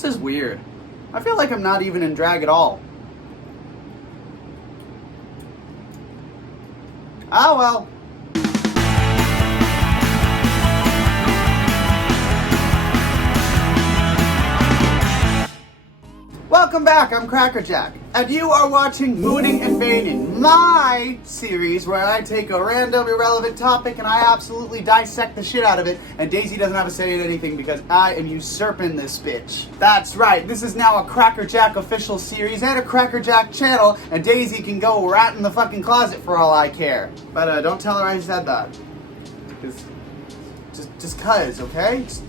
This is weird. I feel like I'm not even in drag at all. Oh well. Welcome back, I'm Crackerjack, and you are watching Booning and Baiting, my series where I take a random, irrelevant topic and I absolutely dissect the shit out of it, and Daisy doesn't have a say in anything because I am usurping this bitch. That's right, this is now a Crackerjack official series and a Crackerjack channel, and Daisy can go right in the fucking closet for all I care. But don't tell her I said that. Just cuz, okay? Just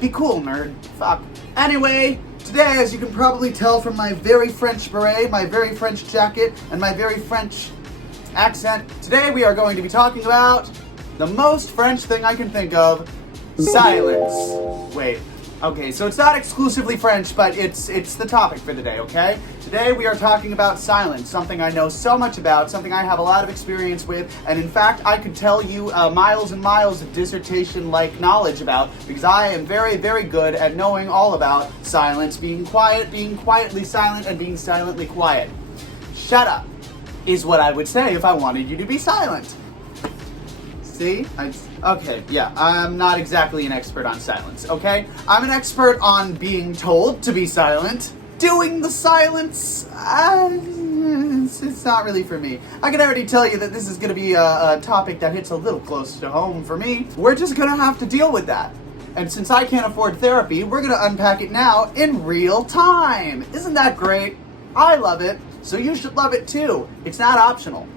be cool, nerd. Fuck. Anyway, today, as you can probably tell from my very French beret, my very French jacket, and my very French accent, today we are going to be talking about the most French thing I can think of, silence. Wait, okay, so it's not exclusively French, but it's the topic for the day, okay? Today we are talking about silence, something I know so much about, something I have a lot of experience with, and in fact I could tell you miles and miles of dissertation-like knowledge about, because I am very, very good at knowing all about silence, being quiet, being quietly silent, and being silently quiet. Shut up, is what I would say if I wanted you to be silent. See? Okay, yeah, I'm not exactly an expert on silence, okay? I'm an expert on being told to be silent. Doing the silence, it's not really for me. I can already tell you that this is going to be a topic that hits a little close to home for me. We're just going to have to deal with that. And since I can't afford therapy, we're going to unpack it now in real time. Isn't that great? I love it, so you should love it too. It's not optional.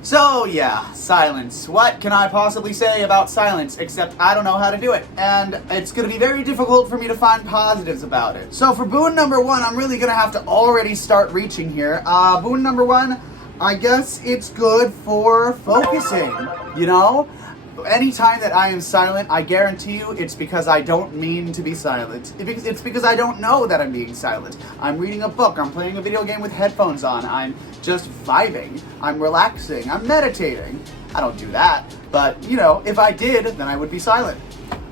So yeah, silence. What can I possibly say about silence except I don't know how to do it, and it's going to be very difficult for me to find positives about it. So for boon number one, I'm really going to have to already start reaching here. Boon number one, I guess it's good for focusing, you know? Anytime that I am silent, I guarantee you it's because I don't mean to be silent. It's because I don't know that I'm being silent. I'm reading a book, I'm playing a video game with headphones on, I'm just vibing, I'm relaxing, I'm meditating. I don't do that, but you know, if I did, then I would be silent.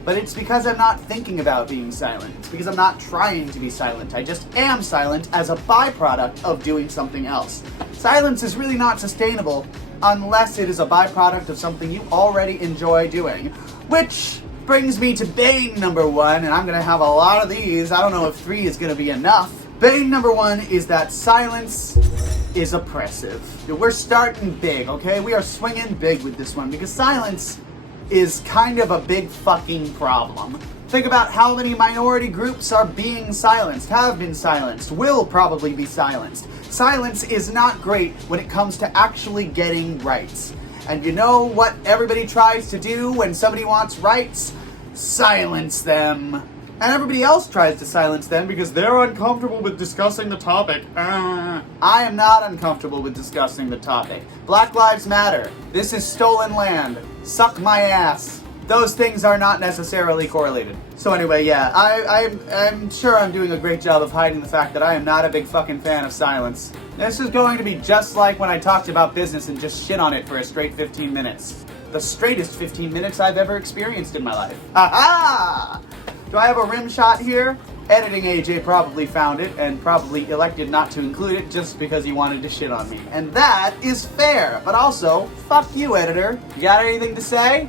But it's because I'm not thinking about being silent. It's because I'm not trying to be silent. I just am silent as a byproduct of doing something else. Silence is really not sustainable unless it is a byproduct of something you already enjoy doing. Which brings me to bane number one, and I'm gonna have a lot of these. I don't know if 3 is gonna be enough. Bane number one is that silence is oppressive. We're starting big, okay? We are swinging big with this one because silence is kind of a big fucking problem. Think about how many minority groups are being silenced, have been silenced, will probably be silenced. Silence is not great when it comes to actually getting rights. And you know what everybody tries to do when somebody wants rights? Silence them. And everybody else tries to silence them because they're uncomfortable with discussing the topic. I am not uncomfortable with discussing the topic. Black Lives Matter. This is stolen land. Suck my ass. Those things are not necessarily correlated. So anyway, yeah, I'm sure I'm doing a great job of hiding the fact that I am not a big fucking fan of silence. This is going to be just like when I talked about business and just shit on it for a straight 15 minutes. The straightest 15 minutes I've ever experienced in my life. Ha-ha! Do I have a rim shot here? Editing AJ probably found it and probably elected not to include it just because he wanted to shit on me. And that is fair, but also, fuck you, editor. You got anything to say?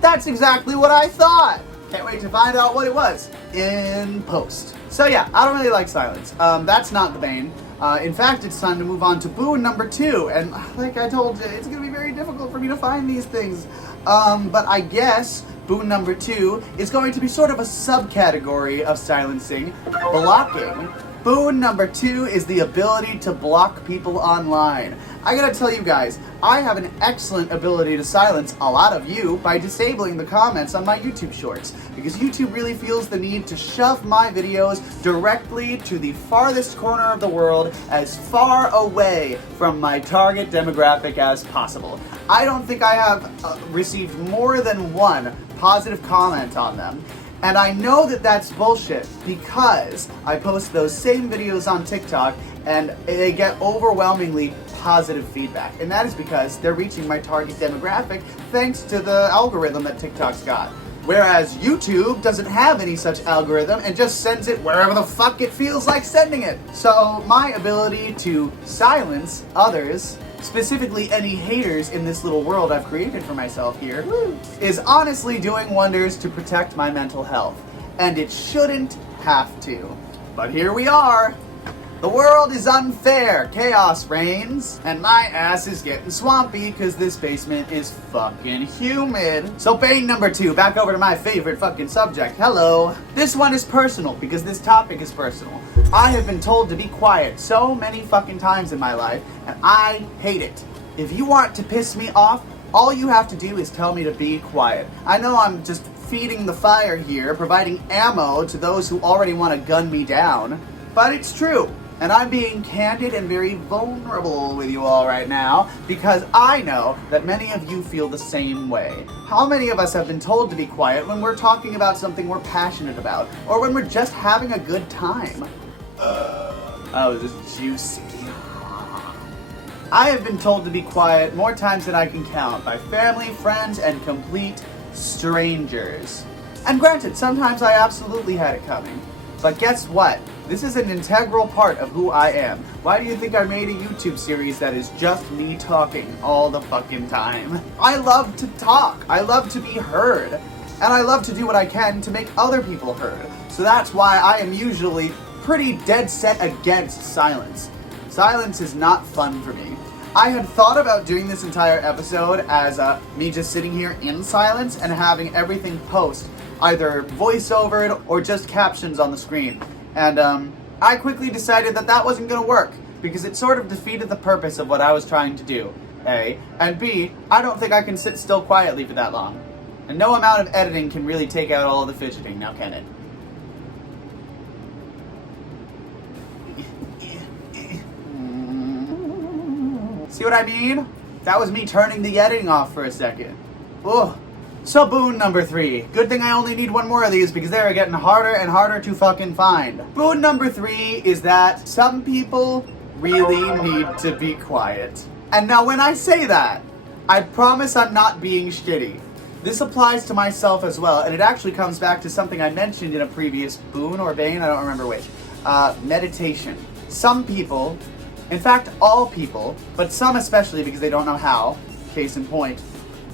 That's exactly what I thought. Can't wait to find out what it was in post. So yeah, I don't really like silence. That's not the bane. In fact, it's time to move on to boon number 2. And like I told you, it's going to be very difficult for me to find these things. But I guess boon number 2 is going to be sort of a subcategory of silencing, blocking. Boon number 2 is the ability to block people online. I gotta tell you guys, I have an excellent ability to silence a lot of you by disabling the comments on my YouTube shorts, because YouTube really feels the need to shove my videos directly to the farthest corner of the world, as far away from my target demographic as possible. I don't think I have received more than one positive comment on them. And I know that that's bullshit because I post those same videos on TikTok and they get overwhelmingly positive feedback. And that is because they're reaching my target demographic thanks to the algorithm that TikTok's got. Whereas YouTube doesn't have any such algorithm and just sends it wherever the fuck it feels like sending it. So my ability to silence others, specifically any haters in this little world I've created for myself here, is honestly doing wonders to protect my mental health. And it shouldn't have to. But here we are. The world is unfair, chaos reigns, and my ass is getting swampy because this basement is fucking humid. So bane number 2, back over to my favorite fucking subject. Hello. This one is personal because this topic is personal. I have been told to be quiet so many fucking times in my life, and I hate it. If you want to piss me off, all you have to do is tell me to be quiet. I know I'm just feeding the fire here, providing ammo to those who already want to gun me down, but it's true. And I'm being candid and very vulnerable with you all right now because I know that many of you feel the same way. How many of us have been told to be quiet when we're talking about something we're passionate about or when we're just having a good time? Oh, this is juicy. I have been told to be quiet more times than I can count by family, friends, and complete strangers. And granted, sometimes I absolutely had it coming. But guess what? This is an integral part of who I am. Why do you think I made a YouTube series that is just me talking all the fucking time? I love to talk. I love to be heard. And I love to do what I can to make other people heard. So that's why I am usually pretty dead set against silence. Silence is not fun for me. I had thought about doing this entire episode as me just sitting here in silence and having everything post, either voiceovered or just captions on the screen. And I quickly decided that that wasn't going to work because it sort of defeated the purpose of what I was trying to do, A. And B, I don't think I can sit still quietly for that long. And no amount of editing can really take out all of the fidgeting, now can it? See what I mean? That was me turning the editing off for a second. Ugh. So boon number 3. Good thing I only need one more of these because they're getting harder and harder to fucking find. Boon number 3 is that some people really need to be quiet. And now when I say that, I promise I'm not being shitty. This applies to myself as well, and it actually comes back to something I mentioned in a previous boon or bane, I don't remember which. Meditation. Some people, in fact all people, but some especially because they don't know how, case in point,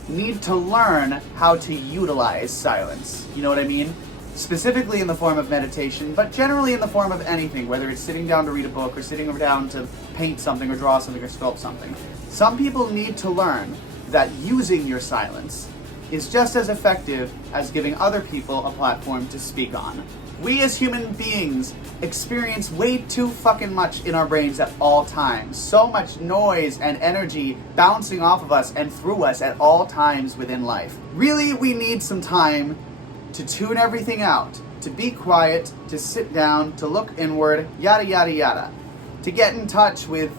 need to learn how to utilize silence. You know what I mean? Specifically in the form of meditation, but generally in the form of anything, whether it's sitting down to read a book or sitting down to paint something or draw something or sculpt something. Some people need to learn that using your silence is just as effective as giving other people a platform to speak on. We as human beings experience way too fucking much in our brains at all times. So much noise and energy bouncing off of us and through us at all times within life. Really, we need some time to tune everything out, to be quiet, to sit down, to look inward, yada yada yada, to get in touch with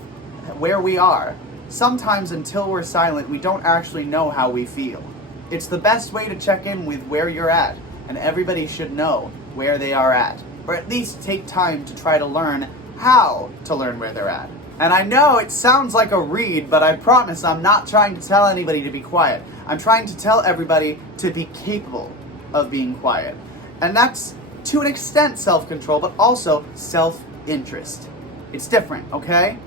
where we are. Sometimes until we're silent, we don't actually know how we feel. It's the best way to check in with where you're at, and everybody should know where they are at, or at least take time to try to learn how to learn where they're at. And I know it sounds like a read, but I promise I'm not trying to tell anybody to be quiet. I'm trying to tell everybody to be capable of being quiet. And that's, to an extent, self-control, but also self-interest. It's different, okay?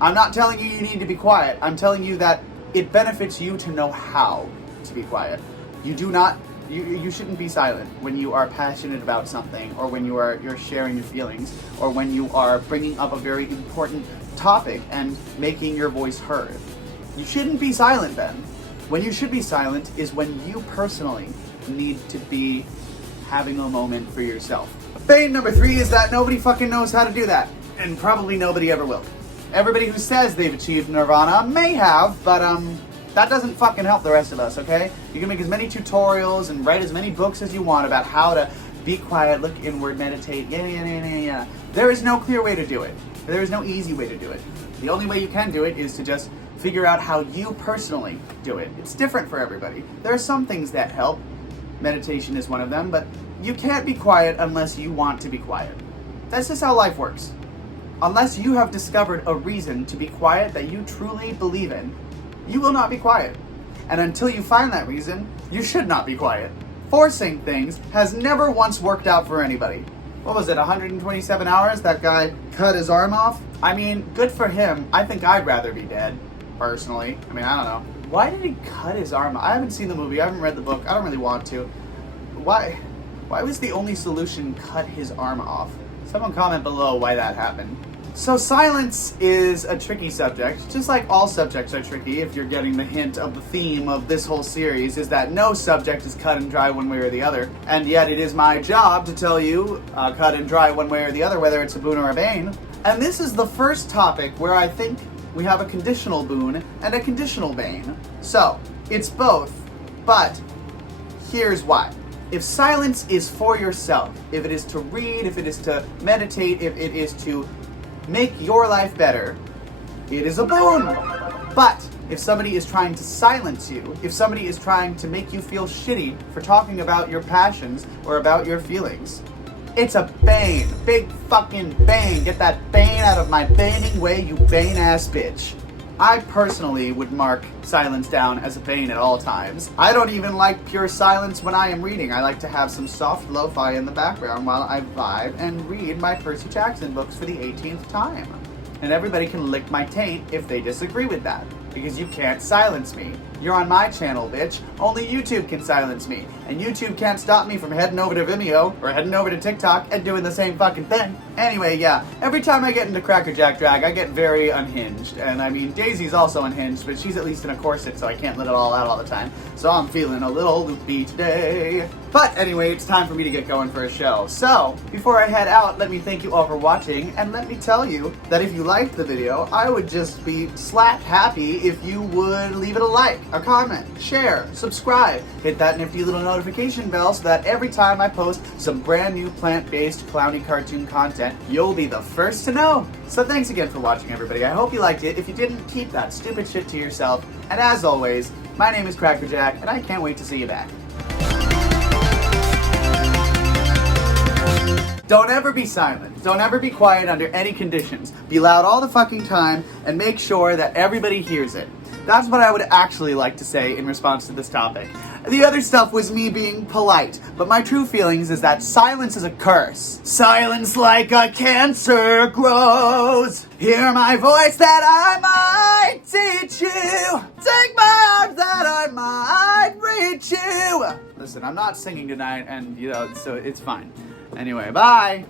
I'm not telling you need to be quiet. I'm telling you that it benefits you to know how to be quiet. You shouldn't be silent when you are passionate about something, or when you're sharing your feelings, or when you are bringing up a very important topic and making your voice heard. You shouldn't be silent then. When you should be silent is when you personally need to be having a moment for yourself. Bane number 3 is that nobody fucking knows how to do that, and probably nobody ever will. Everybody who says they've achieved nirvana may have, but that doesn't fucking help the rest of us, okay? You can make as many tutorials and write as many books as you want about how to be quiet, look inward, meditate, yeah. There is no clear way to do it. There is no easy way to do it. The only way you can do it is to just figure out how you personally do it. It's different for everybody. There are some things that help. Meditation is one of them, but You can't be quiet unless you want to be quiet. That's just how life works. Unless you have discovered a reason to be quiet that you truly believe in, you will not be quiet. And until you find that reason, you should not be quiet. Forcing things has never once worked out for anybody. What was it, 127 hours? That guy cut his arm off? I mean, good for him. I think I'd rather be dead, personally. I mean, I don't know. Why did he cut his arm off? I haven't seen the movie. I haven't read the book. I don't really want to. Why was the only solution cut his arm off? Someone comment below why that happened. So silence is a tricky subject, just like all subjects are tricky. If you're getting the hint of the theme of this whole series, is that no subject is cut and dry one way or the other. And yet it is my job to tell you cut and dry one way or the other, whether it's a boon or a bane. And this is the first topic where I think we have a conditional boon and a conditional bane. So, it's both, but here's why. If silence is for yourself, if it is to read, if it is to meditate, if it is to make your life better, it is a boon. But if somebody is trying to silence you, if somebody is trying to make you feel shitty for talking about your passions or about your feelings, it's a bane. Big fucking bane. Get that bane out of my baning way, you bane ass bitch. I personally would mark silence down as a bane at all times. I don't even like pure silence when I am reading. I like to have some soft lo-fi in the background while I vibe and read my Percy Jackson books for the 18th time. And everybody can lick my taint if they disagree with that, because you can't silence me. You're on my channel, bitch. Only YouTube can silence me. And YouTube can't stop me from heading over to Vimeo or heading over to TikTok and doing the same fucking thing. Anyway, yeah, every time I get into Cracker Jack drag, I get very unhinged. And I mean, Daisy's also unhinged, but she's at least in a corset, so I can't let it all out all the time. So I'm feeling a little loopy today. But anyway, it's time for me to get going for a show. So, before I head out, let me thank you all for watching, and let me tell you that if you liked the video, I would just be slap happy if you would leave it a like, a comment, share, subscribe, hit that nifty little notification bell so that every time I post some brand new plant-based clowny cartoon content, you'll be the first to know. So thanks again for watching, everybody. I hope you liked it. If you didn't, keep that stupid shit to yourself. And as always, my name is Cracker Jack, and I can't wait to see you back. Don't ever be silent. Don't ever be quiet under any conditions. Be loud all the fucking time and make sure that everybody hears it. That's what I would actually like to say in response to this topic. The other stuff was me being polite, but my true feelings is that silence is a curse. Silence like a cancer grows. Hear my voice that I might teach you. Take my arms that I might reach you. Listen, I'm not singing tonight, and so it's fine. Anyway, bye!